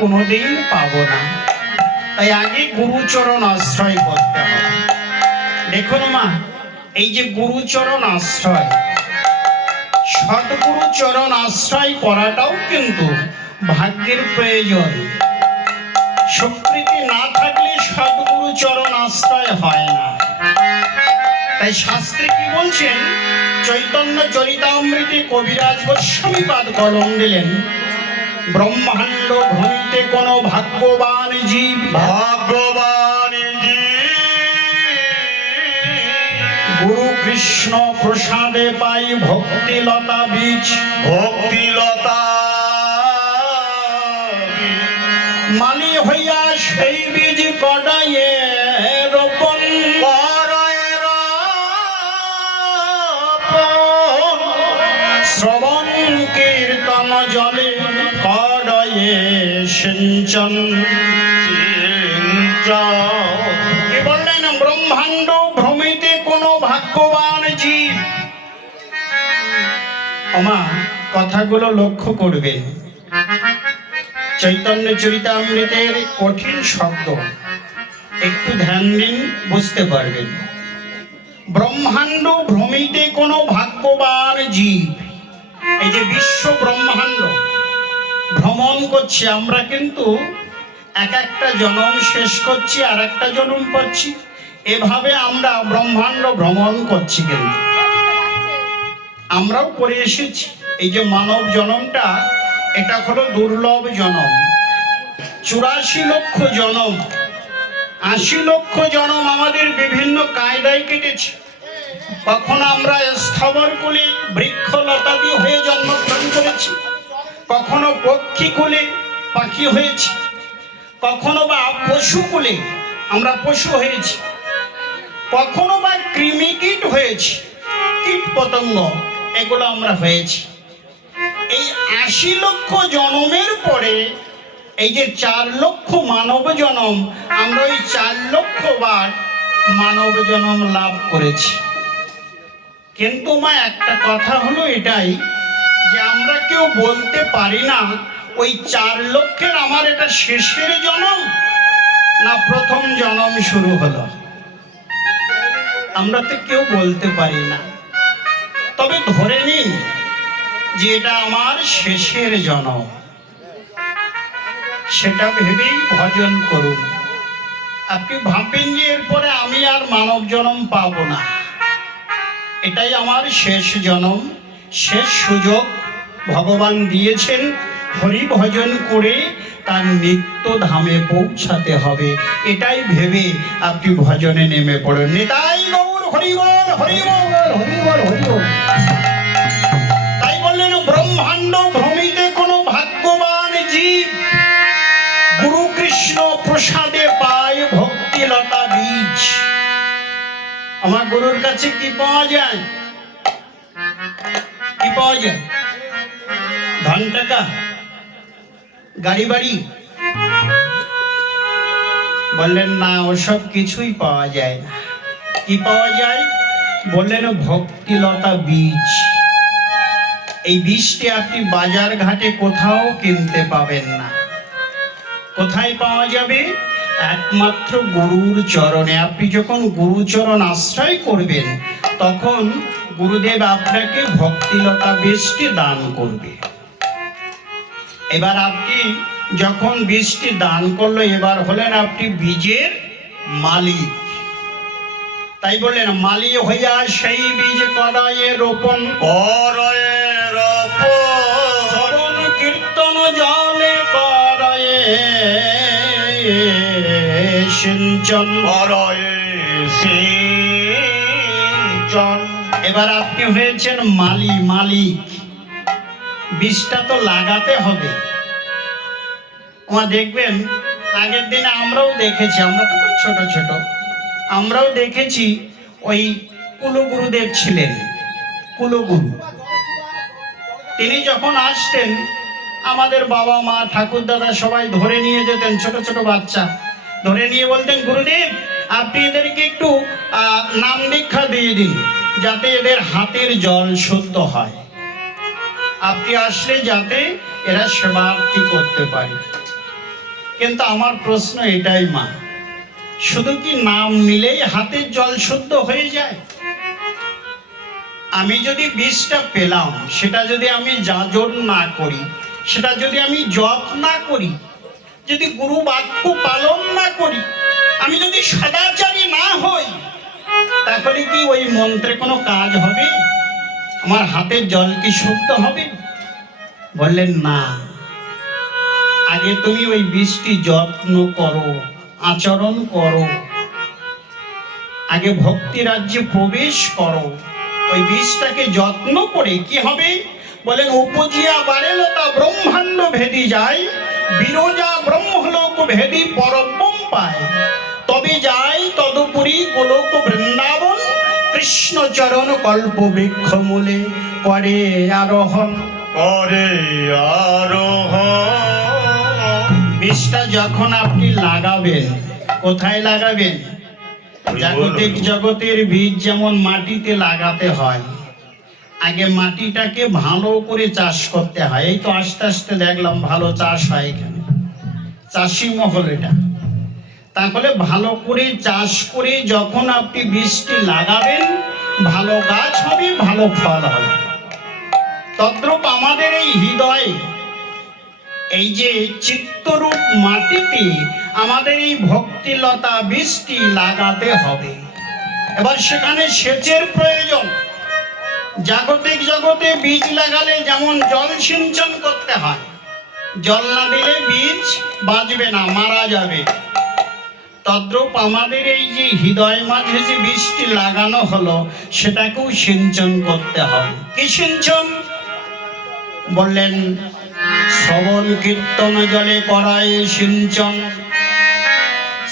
কোনোদিন পাবো না। তাই আগে গুরুচরণ আশ্রয় করতে হবে। দেখুন মা, এই যে গুরুচরণ আশ্রয়, সদ্গুরু চরণ আশ্রয় করাটাও কিন্তু ভাগ্যের প্রয়োজন। স্বীকৃতি না থাকলে সদ্গুরু চরণ আশ্রয় হয় না। তাই শাস্ত্রে কি বলছেন, চৈতন্য চরিতামৃতে কবিরাজ গোস্বামীপাদ কলম দিলেন, ব্রহ্মাণ্ড ভূমিতে কোন ভাগ্যবান জীব, গুরু কৃষ্ণ প্রসাদে পাই ভক্তিলতা বীজ, মালি হইয়া সেই বীজ কডায়ে রোপণ, শ্রবণ কীর্তন জলে কডায়ে সিঞ্চন। কি বললেন? ব্রহ্মাণ্ড ভ্রমিতে কোনো ভাগ্যবান জীব। ওমা, কথাগুলো লক্ষ্য করবেন। চৈতন্য চরিতামৃতের কঠিন শব্দ, একটু ধ্যান দিন, বুঝতে পারবেন। ব্রহ্মাণ্ড ভ্রমিতে কোনো ভাগ্যবান জীব। এই যে বিশ্ব ব্রহ্মাণ্ড ভ্রমণ করছি, আমরা কিন্তু এক একটা জন্ম শেষ করছি, আর একটা জন্ম পাচ্ছি, এভাবে আমরা ব্রহ্মাণ্ড ভ্রমণ করছি। কিন্তু আমরাও করে এসেছি। এই যে মানব জন্মটা, এটা হলো দুর্লভ জন্ম। 84 লক্ষ জন্ম, 80 লক্ষ জন্ম আমাদের বিভিন্ন কায়দায় কেটেছে। কখনো আমরা স্থবর কুলে বৃক্ষলতাদি হয়ে জন্মগ্রহণ করেছি, কখনো পক্ষী কুলে পাখি হয়েছি, কখনো বা পশু কুলে আমরা পশু হয়েছি, কখনো বা কৃমিকীট হয়েছি, কীট পতঙ্গ, এগুলো আমরা হয়েছি। এই 80 লক্ষ জন্মের পরে এই যে 4 লক্ষ মানব জন্ম, আমরা ওই 4 লক্ষ বার মানব জন্ম লাভ করেছি। কিন্তু মা, একটা কথা হলো এটাই যে আমরা কেউ বলতে পারি না ওই 4 লক্ষের আমার এটা শেষের জন্ম না প্রথম জন্ম শুরু হলো। আমরা তো কেউ বলতে পারি না। তবে ধরে নিন যে এটা আমার শেষের জন্ম, সেটা ভেবেই ভজন করুন। আপনি ভাববেন যে এরপরে আমি আর মানব জন্ম পাবো না, এটাই আমার শেষ জন্ম, শেষ সুযোগ ভগবান দিয়েছেন। হরি ভজন করে তার নিত্য ধামে পৌঁছাতে হবে, এটাই ভেবে আপনি ভজনে নেমে পড়ুন। নিতাই গৌর হরি বল, হরি বল, হরি বল, হরি বল। তাই বললেন, ব্রহ্মাণ্ড ভ্রমিতে কোনো ভাগ্যবান জীব, গুরু কৃষ্ণ প্রসাদে পায় ভক্তিলতা বীজ। আমার গুরুর কাছে কি পাওয়া যায়? কি পাওয়া যায়? ধন টাকা, গাড়ি বাড়ি? বললেন না, ওসব কিছুই পাওয়া যায় না। কি পাওয়া যায়? বললেন ভক্তিলতা বীজ। এই বীজটি আপনি বাজার ঘাটে কোথাও কিনতে পাবেন না। কোথায় পাওয়া যাবে? একমাত্র গুরুর চরণে। আপনি যখন গুরুচরণ আশ্রয় করবেন, তখন গুরুদেব আপনাকে ভক্তিলতা বীজটি দান করবে। এবার আপনি যখন বীজটি দান করলো, এবার হলেন আপনি বীজের মালিক। তাই বললেন, মালি হইয়া সেই বীজ করায়ে রোপণ, শ্রবণ কীর্তন জলে করায়ে সিঞ্চন। এবার আপনি হয়েছেন মালিক। বীজটা তো লাগাতে হবে। দেখবেন আগের দিনে আমরাও দেখেছি, আমরা তো ছোট ছোট, আমরাও দেখেছি ওই কুলগুরুদেব ছিলেন, কুলগুরু। তিনি যখন আসতেন, আমাদের বাবা মা ঠাকুর দাদা সবাই ধরে নিয়ে যেতেন, ছোট ছোট বাচ্চা ধরে নিয়ে বলতেন, গুরুদেব আপনি এদেরকে একটু নাম দীক্ষা দিয়ে দিন, যাতে এদের হাতের জল শুদ্ধ হয়, আপনি আসলে যাতে এরা সেবার্থী করতে পারে। কিন্তু আমার প্রশ্ন এটাই মা, শুধু কি নাম নিলেই হাতের জল শুদ্ধ হয়ে যায়? আমি যদি বিষটা পেলাম, সেটা যদি আমি যাজন না করি, সেটা যদি আমি জপ না করি, যদি গুরু বাক্য পালন না করি, আমি যদি সদাচারী না হই, তাহলে কি ওই মন্ত্রে কোনো কাজ হবে? আমার হাতের জল কি শুদ্ধ হবে? বললেন না, আগে তুমি ওই বিষটি যত্ন করো, আচরণ করো, আগে ভক্তি রাজ্যে প্রবেশ করো। ওই বীজটাকে যত্ন করে কি হবে? বলেন উপজিয়া বারেলতা ব্রহ্মাণ্ড ভেদি যায়, বিরজা ব্রহ্মলোক ভেদি পরব্রহ্ম পায়, তবে যায় তদুপরি গোলক বৃন্দাবন, কৃষ্ণ চরণ কল্প বৃক্ষ মূলে করে আরোহণ, করে আরোহণ। বীজটা যখন আপনি লাগাবেন, কোথায় লাগাবেন? জাগতিক জগতের বীজ যেমন মাটিতে লাগাতে হয়, আগে মাটিটাকে ভালো করে চাষ করতে হয়। এই তো আস্তে আস্তে দেখলাম ভালো চাষ হয় এখানে, চাষি মহল এটা। তাহলে ভালো করে চাষ করে যখন আপনি বীজটি লাগাবেন, ভালো গাছ হবে, ভালো ফল হবে। তদ্রূপ আমাদের এই হৃদয়ে, এই যে চিত্তরূপ মাটিতে আমাদের এই ভক্তিলতা বীজটি লাগাতে হবে। এবার সেখানে সেচের প্রয়োজন। জাগতিক জগতে বীজ লাগালে যেমন জল সিঞ্চন করতে হয়, জল না দিলে বীজ বাঁচবে না, মারা যাবে। তদ্রূপ আমাদের এই যে হৃদয় মাঝে যে বীজটি লাগানো হলো, সেটাকেও সিঞ্চন করতে হবে। কি সিঞ্চন? বললেন শ্রবণ কীর্তন জলে করায় সিঞ্চন।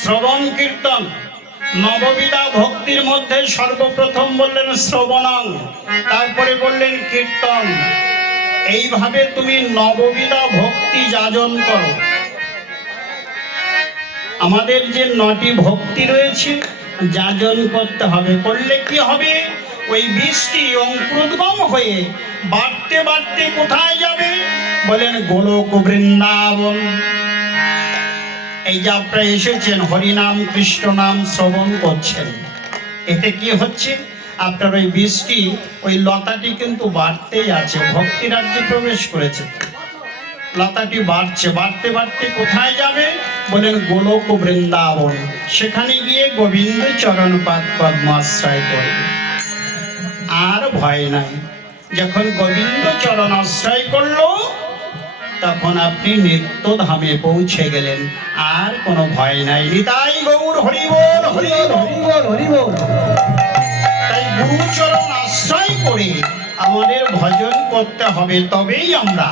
শ্রবণ কীর্তন নববিধা ভক্তির মধ্যে সর্বপ্রথম বললেন শ্রবণং, তারপরে বললেন কীর্তন। এইভাবে তুমি নববিধা ভক্তি যাজন করো। আমাদের যে 9টি ভক্তি রয়েছে, যাজন করতে হবে। করলে কি হবে? ওই বীজটি অঙ্কুরোদ্গম হয়ে বাড়তে বাড়তে কোথায় যাবে? বলেন গোলক বৃন্দাবন। এই যে আপনারা এসেছেন, হরিনাম কৃষ্ণ নাম শ্রবণ করছেন, এতে কি হচ্ছে? আপনার ওই বীজটি, ওই লতাটি কিন্তু বাড়তেই আছে, ভক্তি রাজ্যে প্রবেশ করেছে, লতাটি বাড়ছে, বাড়তে বাড়তে কোথায় যাবে? বলেন গোলক বৃন্দাবন। সেখানে গিয়ে গোবিন্দ চরণ পাদ পদ্ম আশ্রয় করবে, আর ভয় নাই। যখন গোবিন্দ চরণ আশ্রয় করলো, তখন আপনি নিত্য ধামে পৌঁছে গেলেন, আর কোনো ভয় নাই। নিতাই গৌর হরি বল, হরি বল, হরি বল। তাই গুরুচরণ আশ্রয় করে আমাদের ভজন করতে হবে, তবেই আমরা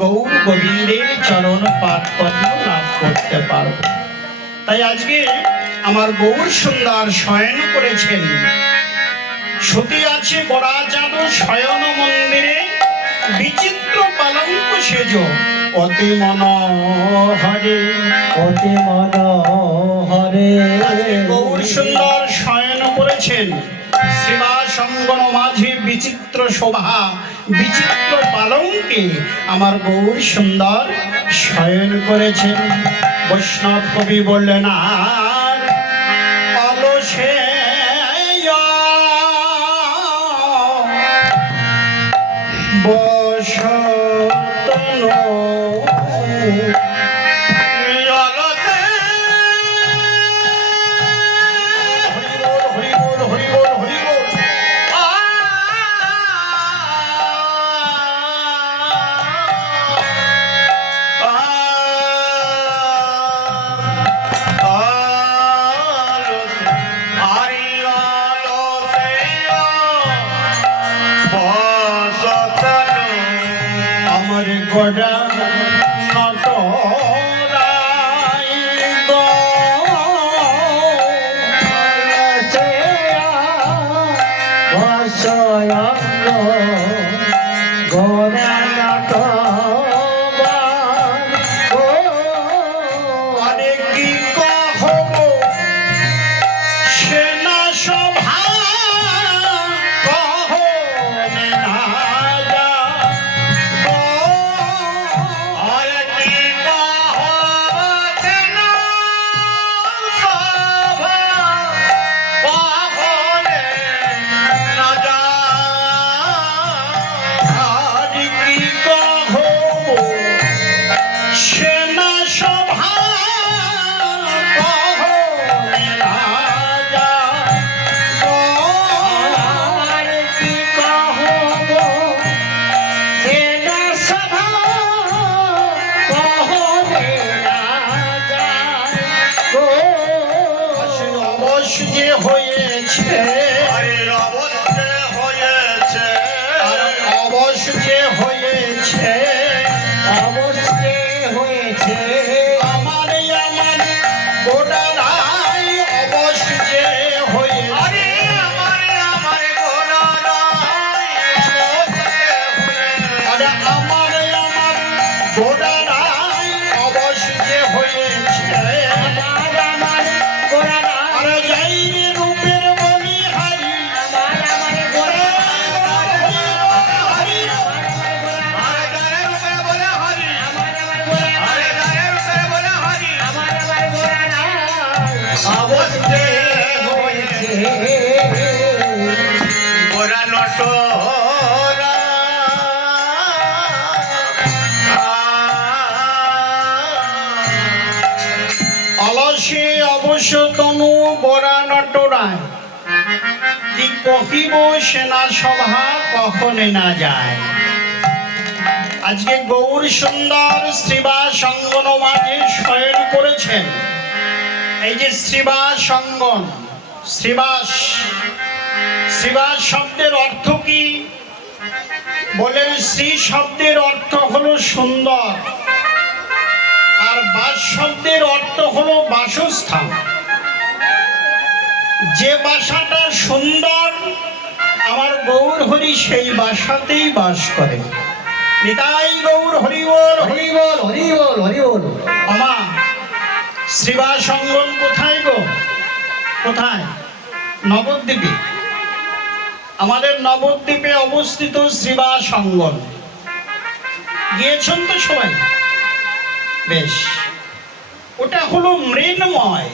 গৌর গোবিন্দের চরণ পাদ পদ্ম লাভ করতে পারব। তাই আজকে আমার গৌর সুন্দর শয়ন করেছেন, সতী আছে বরাচাঁদ শয়ন মন্দিরে, বিচিত্র পালঙ্ক সেজ অতি মনোহরে, অতি মনোহরে। গৌর সুন্দর শয়ন করেছেন শ্রীবাসঙ্গন মাঝে, বিচিত্র শোভা বিচিত্র পালঙ্কে আমার গৌর সুন্দর শয়ন করেছেন। বৈষ্ণব কবি বললেন আর অলসে বসতনো গোড়া নটরাই গো বসয়ঙ্গ গোড়া যে হয়েছে, আরে অবশ যে হয়েছে, আর অবশ যে হয়েছে, অবশ যে হয়েছে, আমার গোড়ারাই অবশ যে হয়েছে। আরে আমার গোড়ারাই অবশ যে হয়েছে, আরে আমার গোড়ারাই অবশ যে হয়েছে। আমার গোড়ারা, আরে যাই রে রূপের বলিহারি, আমার গোড়া, হরি আরে গানের উপরে বলে হরি, আমার গোড়া, আরে গানের উপরে বলে হরি, আমার গোড়ারা অবশ যে হয়েছে। গোড়া নটরা অলসে অবশ্য তনু গোড়া নটরায়, কি কহিব সেনা সভা কখনে না যায়। আজকে গৌর সুন্দর শ্রীবাস অঙ্গন মাঝে শয়ন করেছেন। এই যে শ্রীবাস অঙ্গন, শ্রীবাস, শ্রীবাস শব্দের অর্থ কি? বলেন শ্রী শব্দের অর্থ হলো সুন্দর, আর বাস শব্দের অর্থ হলো বাসস্থান। যে বাসাটা সুন্দর, আমার গৌর হরি সেই বাসাতেই বাস করে। নিতাই গৌর হরি বল। হরি বল, হরি বল, হরি বল। আমা শ্রীবাস অঙ্গন কোথায় গো? কোথায়? নবদ্বীপে। আমাদের নবদ্বীপে অবস্থিত শ্রীবাস অঙ্গন। গিয়েছেন তো সবাই? বেশ। ওটা হলো মৃন্ময়,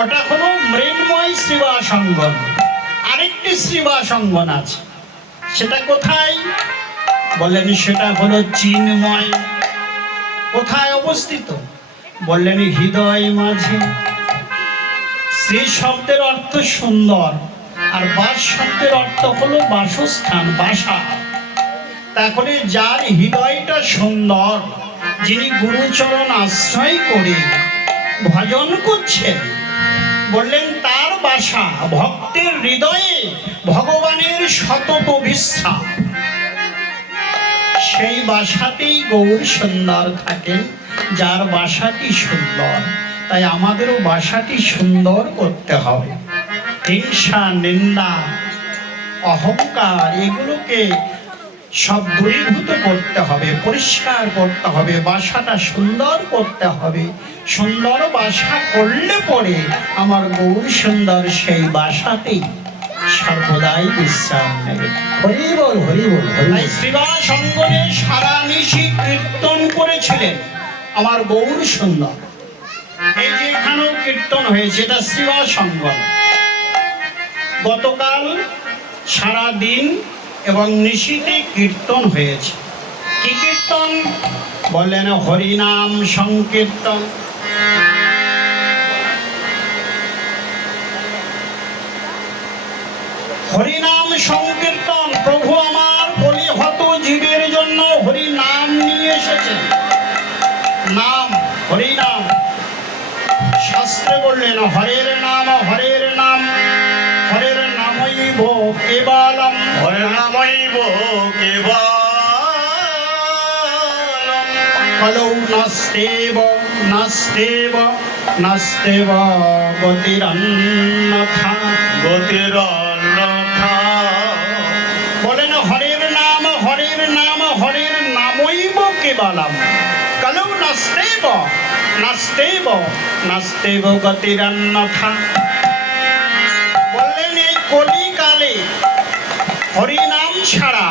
ওটা হলো মৃন্ময় শ্রীবাস অঙ্গন। আরেকটি শ্রীবাস অঙ্গন আছে, সেটা কোথায়? বললেন সেটা হলো চিন্ময়। কোথায় অবস্থিত? বললেন হৃদয় মাঝে। শ্রী শব্দের অর্থ সুন্দর, আর বাস শব্দের অর্থ হলো বাসস্থান, বাসা। তাহলে যার হৃদয়টা সুন্দর, যিনি গুরুচরণ আশ্রয় করে ভজন করছেন, বললেন তার বাসা, ভক্তের হৃদয়ে ভগবানের সতত বিশ্রাম। সেই বাসাতেই গৌর সুন্দর থাকেন, যার বাসাটি সুন্দর। তাই আমাদেরও বাসাটি সুন্দর করতে হবে। হিংসা, নিন্দা, অহংকার এগুলোকে সব দূরীভূত করতে হবে, পরিষ্কার করতে হবে, বাসাটা সুন্দর করতে হবে। সুন্দর বাসা করলে পরে আমার গৌর সুন্দর সেই বাসাতেই সর্বদাই বিশ্রাম নেবে। হরি বল, হরি বল, হরি তাই বল। শ্রীবাস অঙ্গনে সারা নিশি কীর্তন করেছিলেন আমার গৌর সুন্দর। এই যে এখানেও কীর্তন হয়েছে, এটা শ্রীবাস অঙ্গন। গতকাল সারা দিন এবং নিশিতে কীর্তন হয়েছে। কি কীর্তন? বললেন হরিনাম সংকীর্তন। হরিনাম সংকীর্তন। প্রভু আমার বলিহত জীবের জন্য হরি নাম নিয়ে এসেছেন। নাম, হরিনাম। শাস্ত্রে বললেন হরের নাম, হরের নাম, হরের নামৈব কেবলম। হরে নামৈব কেবলম। কলৌ নাস্তেব নাস্তেব নাস্তেব গতিরন্যথা। গতিরন্যথা। বলেন হরের নাম, হরের নাম, হরের নামৈব কেবলম। কলৌ নাস্তেব নাস্তেব নাস্তেব গতিরন্যথা। বললেন এই কলিকালে হরিনাম ছাড়া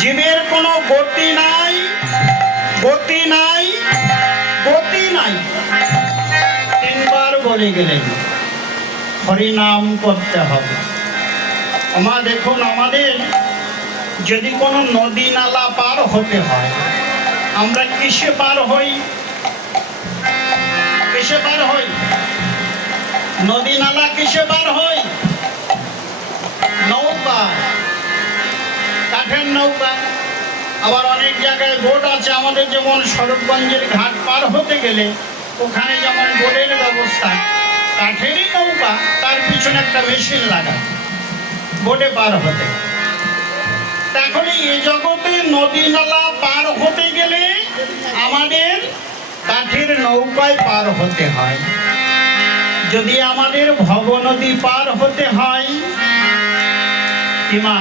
জীবের কোনো গতি নাই, গতি নাই, গতি নাই। তিনবার বলে গেলেন হরিনাম করতে হবে। দেখুন, আমাদের যদি কোনো নদী নালা পার হতে হয়, আমরা কিসে পার হই? কিসে পার হই? নদী নালা কিসে পার হই? নৌকা, কাঠের নৌকা। আবার অনেক জায়গায় বোট আছে। আমাদের যেমন স্বরূপগঞ্জের ঘাট পার হতে গেলে ওখানে যেমন বোটের ব্যবস্থা, কাঠেরই নৌকা, তার পিছনে একটা মেশিন লাগা, বোটে পার হতে। তাহলে এ জগতে নদী নালা পার হতে গেলে আমাদের কাঠের নৌকায় পার হতে হয়। যদি আমাদের ভবনদী পার হতে হয়, কিমা